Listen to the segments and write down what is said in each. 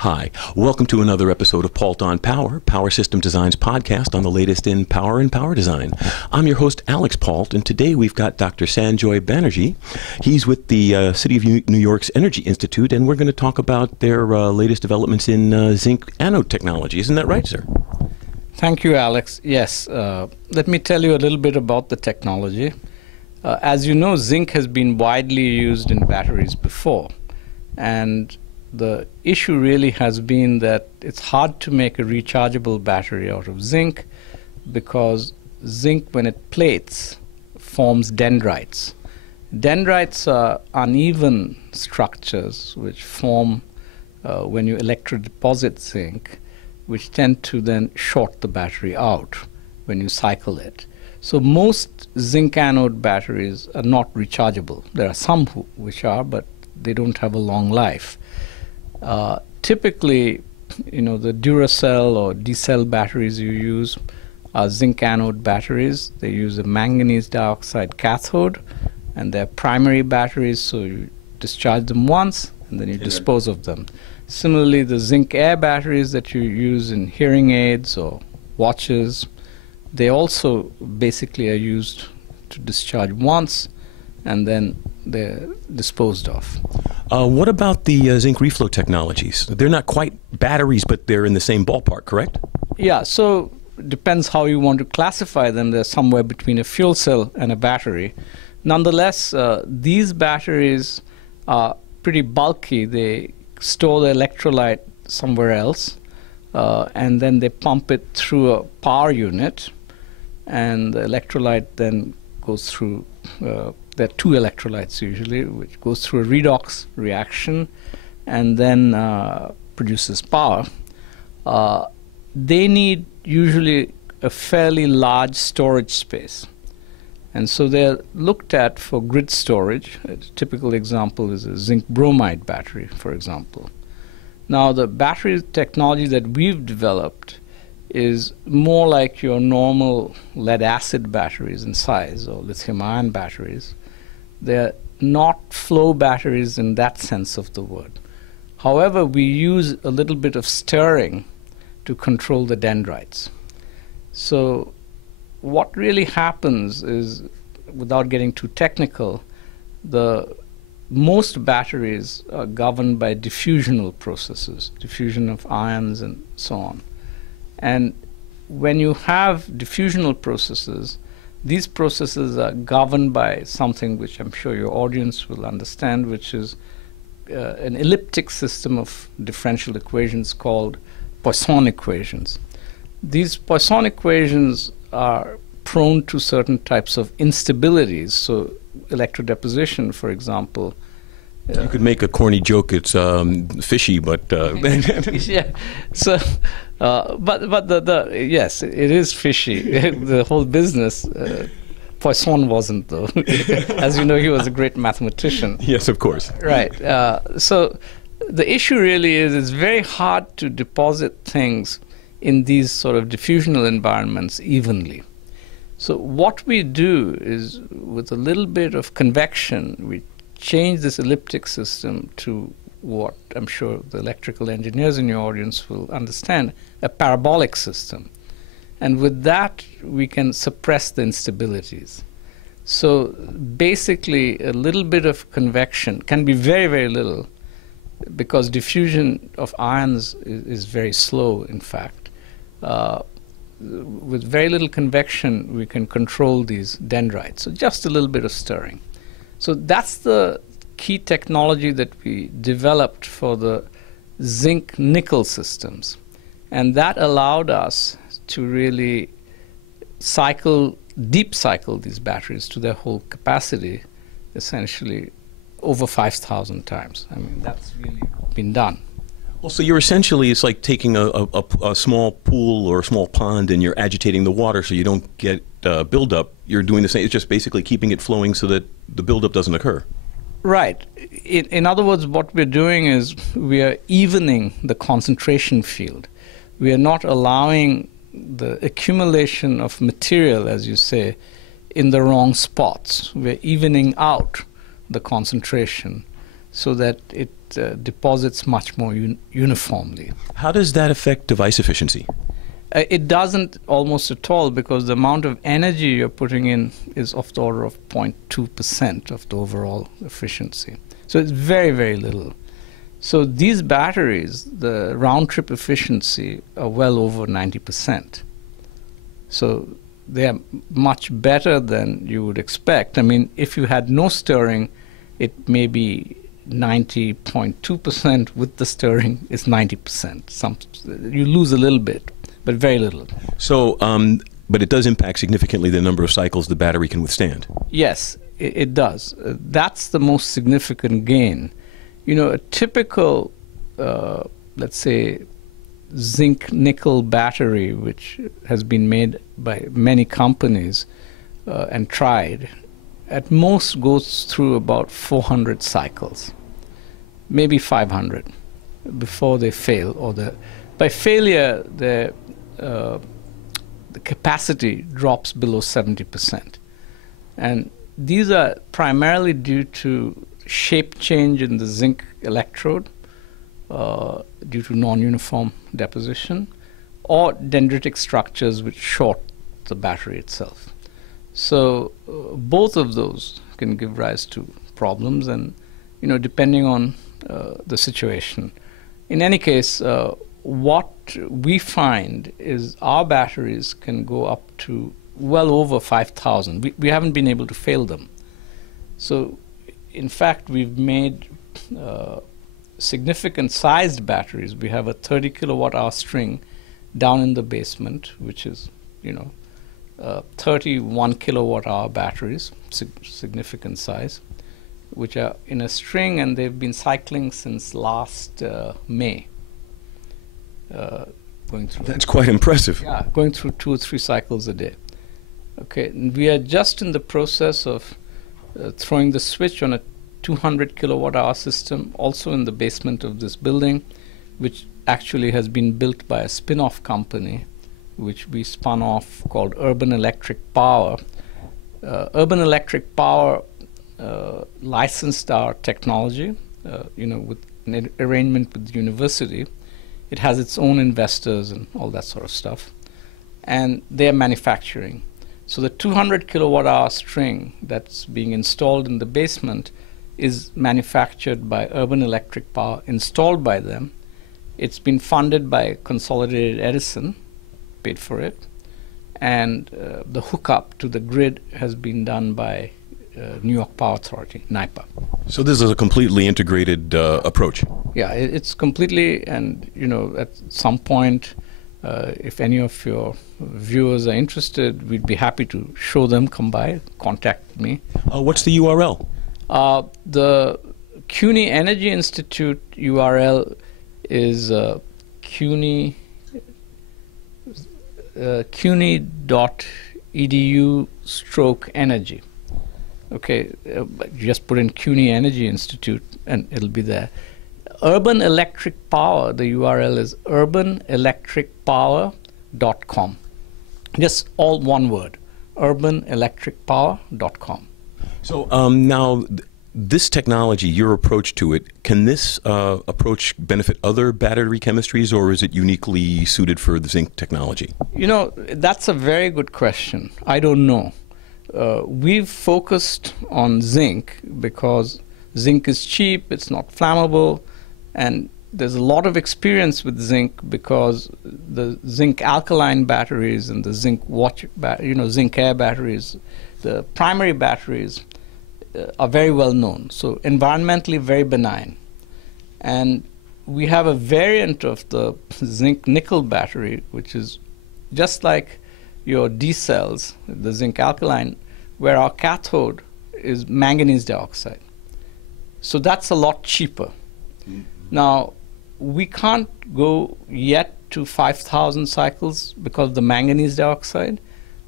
Hi, welcome to another episode of Paultre on Power, Power System Design's podcast on the latest in power and power design. I'm your host, Alix Paultre, and today we've got Dr. Sanjoy Banerjee. He's with the City of New York's Energy Institute, and we're going to talk about their latest developments in zinc-anode technology. Isn't that right, sir? Thank you, Alex. Yes, let me tell you a little bit about the technology. As you know, zinc has been widely used in batteries before, and the issue really has been that it's hard to make a rechargeable battery out of zinc because zinc, when it plates, forms dendrites. Dendrites are uneven structures which form when you electrodeposit zinc, which tend to then short the battery out when you cycle it. So most zinc anode batteries are not rechargeable. There are some which are, but they don't have a long life. Typically, the Duracell or D-cell batteries you use are zinc anode batteries. They use a manganese dioxide cathode, and they're primary batteries, so you discharge them once and then you dispose of them. Similarly, the zinc air batteries that you use in hearing aids or watches, they also basically are used to discharge once and then they're disposed of. What about the zinc reflow technologies? They're not quite batteries, but they're in the same ballpark, correct? Yeah, so it depends how you want to classify them. They're somewhere between a fuel cell and a battery. Nonetheless, these batteries are pretty bulky. They store the electrolyte somewhere else, and then they pump it through a power unit, and the electrolyte then goes through there are two electrolytes usually, which goes through a redox reaction and then produces power. They need usually a fairly large storage space. And so they're looked at for grid storage. A typical example is a zinc bromide battery, for example. Now, the battery technology that we've developed is more like your normal lead-acid batteries in size, or lithium-ion batteries. They're not flow batteries in that sense of the word. However, we use a little bit of stirring to control the dendrites. So what really happens is, without getting too technical, most batteries are governed by diffusional processes, diffusion of ions and so on. And when you have diffusional processes, these processes are governed by something which I'm sure your audience will understand, which is an elliptic system of differential equations called Poisson equations. These Poisson equations are prone to certain types of instabilities. So electrodeposition, for example. You could make a corny joke. It's fishy, but yeah. So, but yes, it is fishy. The whole business. Poisson wasn't, though. As you know, he was a great mathematician. Yes, of course. Right. So the issue really is it's very hard to deposit things in these sort of diffusional environments evenly. So what we do is, with a little bit of convection, we change this elliptic system to what I'm sure the electrical engineers in your audience will understand, a parabolic system. And with that, we can suppress the instabilities. So basically, a little bit of convection can be very, very little, because diffusion of ions is very slow, in fact. With very little convection, we can control these dendrites. So just a little bit of stirring. So that's the key technology that we developed for the zinc-nickel systems. And that allowed us to really deep cycle these batteries to their whole capacity, essentially over 5,000 times. I mean, that's really been done. Well, so you're essentially, it's like taking a small pool or a small pond and you're agitating the water so you don't get buildup. You're doing the same. It's just basically keeping it flowing so that the buildup doesn't occur. Right. In other words, what we're doing is we are evening the concentration field. We are not allowing the accumulation of material, as you say, in the wrong spots. We're evening out the concentration so that it deposits much more uniformly. How does that affect device efficiency? It doesn't almost at all, because the amount of energy you're putting in is of the order of 0.2% of the overall efficiency. So it's very, very little. So these batteries, the round-trip efficiency are well over 90%. So they are much better than you would expect. I mean, if you had no stirring, it may be 90.2%. With the stirring, it's 90%. You lose a little bit, but very little. So, but it does impact significantly the number of cycles the battery can withstand. Yes, it does. That's the most significant gain. You know, a typical, let's say, zinc-nickel battery, which has been made by many companies and tried, at most goes through about 400 cycles, maybe 500, before they fail. Or by failure, the capacity drops below 70%. And these are primarily due to shape change in the zinc electrode due to non-uniform deposition, or dendritic structures which short the battery itself. So both of those can give rise to problems, and depending on the situation. In any case, what we find is our batteries can go up to well over 5,000. We haven't been able to fail them. So in fact, we've made significant sized batteries. We have a 30 kilowatt hour string down in the basement, which is 31 kilowatt hour batteries, significant size, which are in a string, and they've been cycling since last May. Going through. That's quite impressive. Yeah, going through 2 or 3 cycles a day. Okay, and we are just in the process of throwing the switch on a 200 kilowatt hour system, also in the basement of this building, which actually has been built by a spin-off company, which we spun off, called Urban Electric Power. Urban Electric Power licensed our technology, with an arrangement with the university. It has its own investors and all that sort of stuff, and they are manufacturing. So the 200 kilowatt hour string that's being installed in the basement is manufactured by Urban Electric Power, installed by them. It's been funded by Consolidated Edison, paid for it, and the hookup to the grid has been done by New York Power Authority, NYPA. So this is a completely integrated approach. Yeah, it's completely, and at some point, if any of your viewers are interested, we'd be happy to show them. Come by, contact me. What's the URL? The CUNY Energy Institute URL is cuny.edu/energy. Okay, just put in CUNY Energy Institute and it'll be there. Urban Electric Power, the URL is urbanelectricpower.com. Just all one word, urbanelectricpower.com. So now, this technology, your approach to it, can this approach benefit other battery chemistries, or is it uniquely suited for the zinc technology? That's a very good question. I don't know. We've focused on zinc because zinc is cheap, it's not flammable, and there's a lot of experience with zinc because the zinc alkaline batteries and the zinc zinc air batteries, the primary batteries, are very well known. So environmentally very benign. And we have a variant of the zinc nickel battery, which is just like your D cells, the zinc alkaline, where our cathode is manganese dioxide. So that's a lot cheaper. Mm-hmm. Now, we can't go yet to 5,000 cycles because of the manganese dioxide.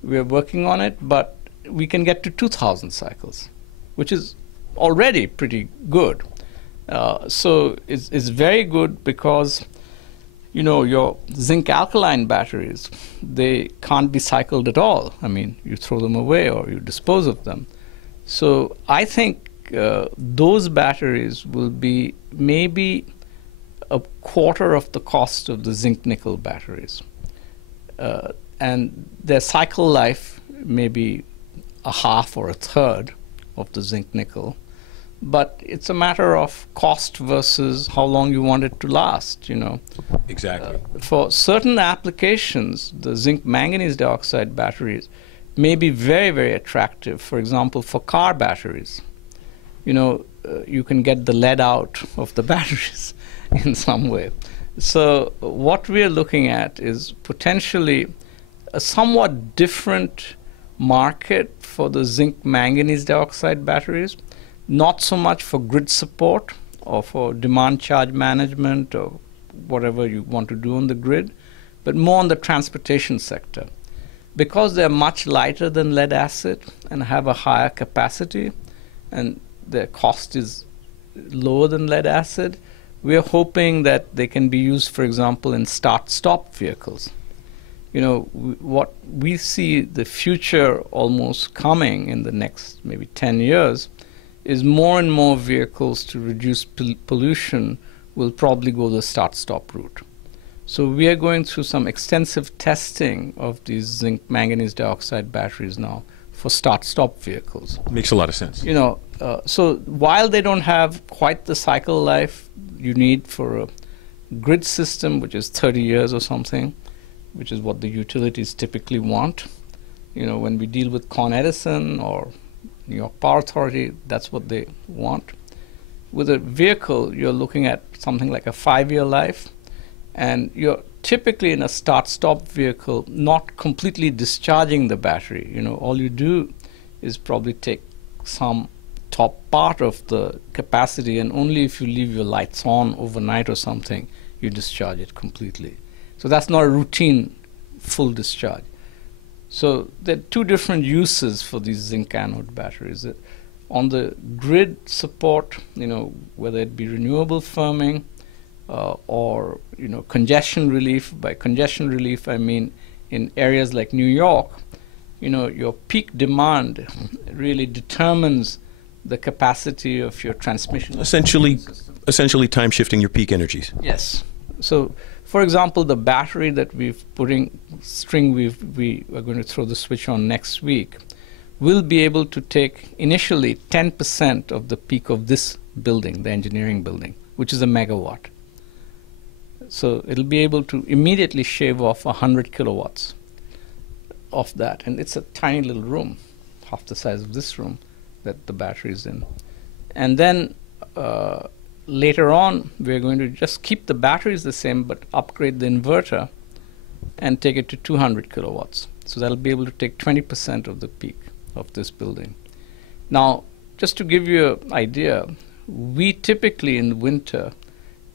We're working on it, but we can get to 2,000 cycles, which is already pretty good. So it's very good because, your zinc alkaline batteries, they can't be cycled at all. I mean, you throw them away or you dispose of them. So I think those batteries will be maybe a quarter of the cost of the zinc-nickel batteries. And their cycle life may be a half or a third of the zinc-nickel. But it's a matter of cost versus how long you want it to last, you know. Exactly. For certain applications, the zinc-manganese dioxide batteries may be very, very attractive. For example, for car batteries, you know, you can get the lead out of the batteries in some way. So what we're looking at is potentially a somewhat different market for the zinc-manganese dioxide batteries, not so much for grid support or for demand charge management or whatever you want to do on the grid, but more on the transportation sector. Because they're much lighter than lead acid and have a higher capacity, and their cost is lower than lead acid, we are hoping that they can be used, for example, in start-stop vehicles. You know, what we see the future almost coming in the next maybe 10 years is more and more vehicles to reduce pollution will probably go the start-stop route. So we are going through some extensive testing of these zinc-manganese dioxide batteries now for start-stop vehicles. Makes a lot of sense. You know, so while they don't have quite the cycle life you need for a grid system, which is 30 years or something, which is what the utilities typically want. You know, when we deal with Con Edison or New York Power Authority, that's what they want. With a vehicle, you're looking at something like a 5-year life, and you're typically in a start-stop vehicle not completely discharging the battery. You know, all you do is probably take some top part of the capacity, and only if you leave your lights on overnight or something, you discharge it completely. So that's not a routine full discharge. So there are two different uses for these zinc-anode batteries. On the grid support, you know, whether it be renewable firming or, you know, congestion relief. By congestion relief, I mean in areas like New York, you know, your peak demand really determines the capacity of your transmission. Essentially time shifting your peak energies. Yes. So, for example, the battery that we are going to throw the switch on next week, will be able to take initially 10% of the peak of this building, the engineering building, which is a megawatt. So it'll be able to immediately shave off 100 kilowatts of that. And it's a tiny little room, half the size of this room that the battery is in. And then later on, we're going to just keep the batteries the same, but upgrade the inverter and take it to 200 kilowatts. So that'll be able to take 20% of the peak of this building. Now, just to give you an idea, we typically in the winter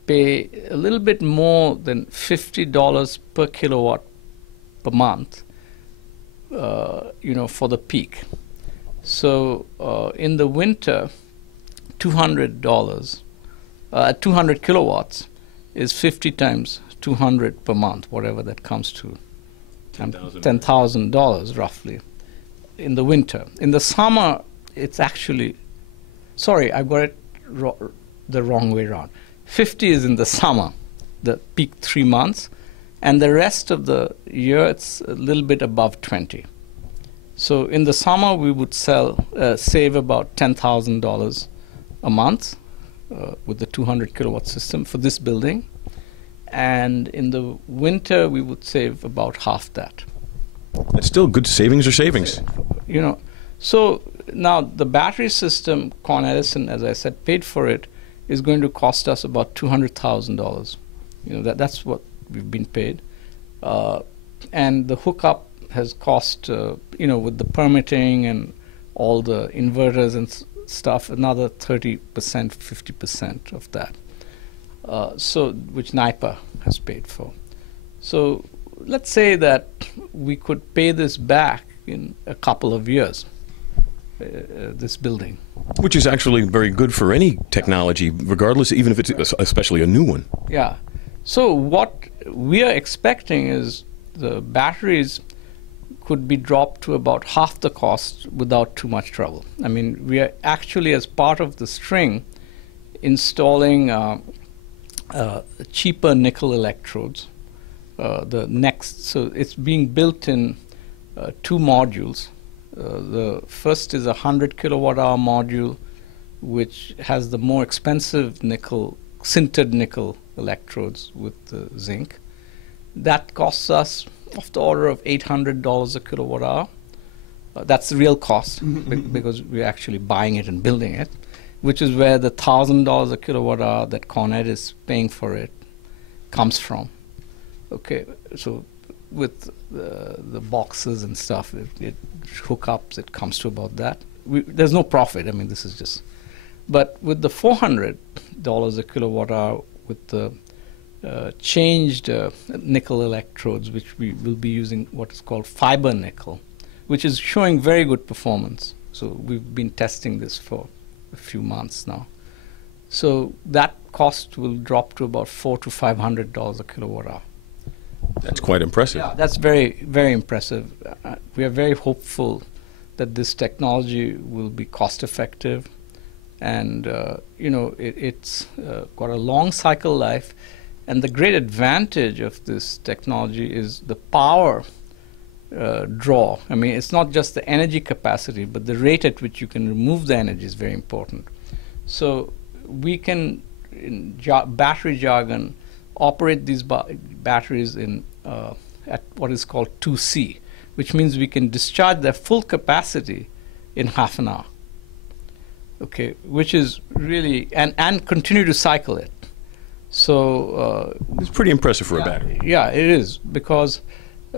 pay a little bit more than $50 per kilowatt per month, you know, for the peak. So in the winter, $200 kilowatts is 50 times 200 per month, whatever that comes to, $10,000 roughly in the winter. In the summer, it's actually, sorry, I got it the wrong way around. 50 is in the summer, the peak 3 months, and the rest of the year, it's a little bit above 20. So in the summer, we would save about $10,000 a month with the 200 kilowatt system for this building. And in the winter, we would save about half that. That's still good savings or savings. You know, so now the battery system, Con Edison, as I said, paid for it, is going to cost us about $200,000. You know, that's what we've been paid. And the hookup has cost, you know, with the permitting and all the inverters and stuff, another 30%, 50% of that. So, which NIPA has paid for. So let's say that we could pay this back in a couple of years, this building. Which is actually very good for any technology, regardless, even if it's especially a new one. Yeah. So what we are expecting is the batteries could be dropped to about half the cost without too much trouble. I mean, we are actually, as part of the string, installing cheaper nickel electrodes. So it's being built in 2 modules. The first is a 100 kilowatt hour module, which has the more expensive nickel, sintered nickel electrodes with zinc. That costs us of the order of $800 a kilowatt hour. That's the real cost because we're actually buying it and building it, which is where the $1,000 a kilowatt hour that Con Ed is paying for it comes from. Okay, so with the boxes and stuff, it hookups, it comes to about that. There's no profit. I mean, this is just. But with the $400 a kilowatt hour, with the changed nickel electrodes, which we will be using what is called fiber nickel, which is showing very good performance. So we've been testing this for a few months now. So that cost will drop to about $400 to $500 a kilowatt hour. That's quite impressive. Yeah, that's very, very impressive. We are very hopeful that this technology will be cost effective, and it's got a long cycle life. And the great advantage of this technology is the power draw. I mean, it's not just the energy capacity, but the rate at which you can remove the energy is very important. So we can, in battery jargon, operate these batteries at what is called 2C, which means we can discharge their full capacity in half an hour. Okay, which is really, and continue to cycle it. So it's pretty impressive for a battery. Yeah, it is, because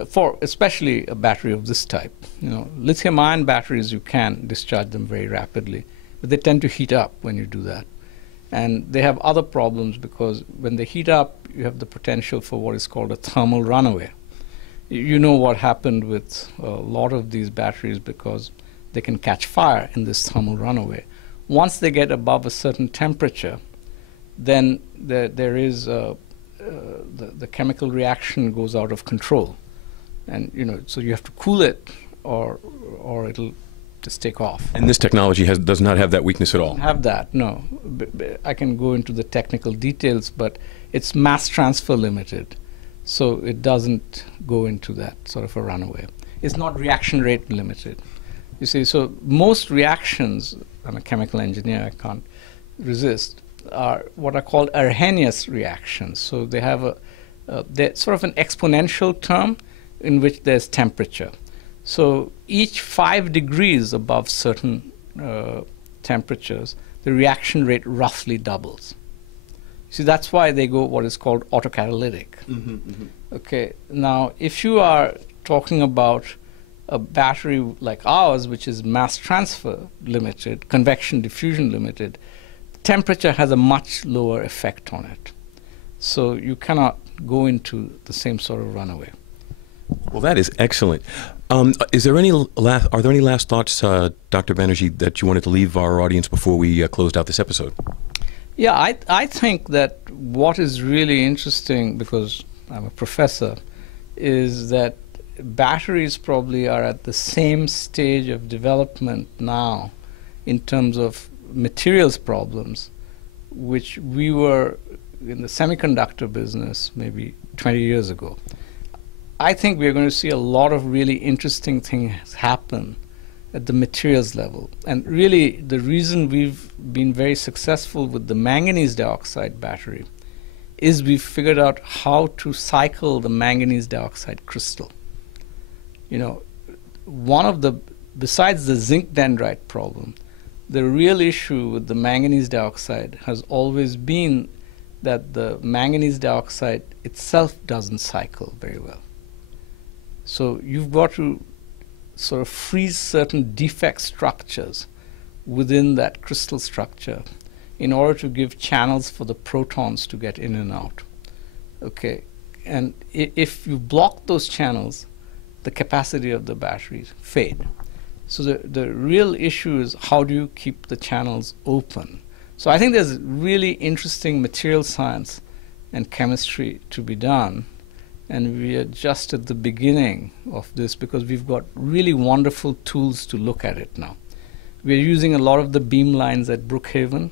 for especially a battery of this type, lithium-ion batteries, you can discharge them very rapidly, but they tend to heat up when you do that. And they have other problems, because when they heat up, you have the potential for what is called a thermal runaway. You know what happened with a lot of these batteries, because they can catch fire in this thermal runaway. Once they get above a certain temperature, then there is the chemical reaction goes out of control, and so you have to cool it, or it'll just take off. And this technology does not have that weakness at all. Doesn't have that, no. I can go into the technical details, but it's mass transfer limited, so it doesn't go into that sort of a runaway. It's not reaction rate limited. You see, so most reactions, I'm a chemical engineer, I can't resist, are what are called Arrhenius reactions. So they have they're sort of an exponential term in which there's temperature. So each 5 degrees above certain temperatures, the reaction rate roughly doubles. See, that's why they go what is called autocatalytic. Okay, now if you are talking about a battery like ours, which is mass transfer limited, convection diffusion limited, temperature has a much lower effect on it. So you cannot go into the same sort of runaway. Well, that is excellent. Are there any last thoughts, Dr. Banerjee, that you wanted to leave our audience before we closed out this episode? Yeah, I think that what is really interesting, because I'm a professor, is that batteries probably are at the same stage of development now in terms of materials problems, which we were in the semiconductor business maybe 20 years ago. I think we're going to see a lot of really interesting things happen at the materials level. And really, the reason we've been very successful with the manganese dioxide battery is we've figured out how to cycle the manganese dioxide crystal. Besides the zinc dendrite problem, the real issue with the manganese dioxide has always been that the manganese dioxide itself doesn't cycle very well. So you've got to sort of freeze certain defect structures within that crystal structure in order to give channels for the protons to get in and out. Okay, and if you block those channels, the capacity of the batteries fade. So the real issue is, how do you keep the channels open? So I think there's really interesting material science and chemistry to be done and we are just at the beginning of this because we've got really wonderful tools to look at it now. We're using a lot of the beam lines at Brookhaven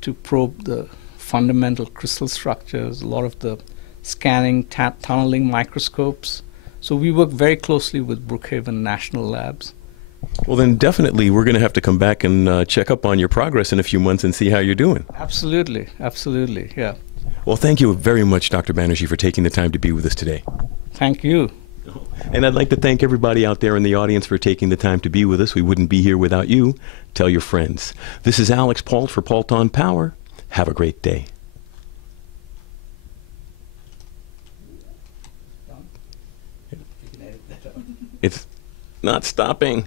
to probe the fundamental crystal structures, a lot of the scanning, tunneling microscopes. So we work very closely with Brookhaven National Labs. Well, then definitely we're going to have to come back and check up on your progress in a few months and see how you're doing. Absolutely, absolutely, yeah. Well, thank you very much, Dr. Banerjee, for taking the time to be with us today. Thank you. And I'd like to thank everybody out there in the audience for taking the time to be with us. We wouldn't be here without you. Tell your friends. This is Alix Paultre for Paultre on Power. Have a great day. It's not stopping.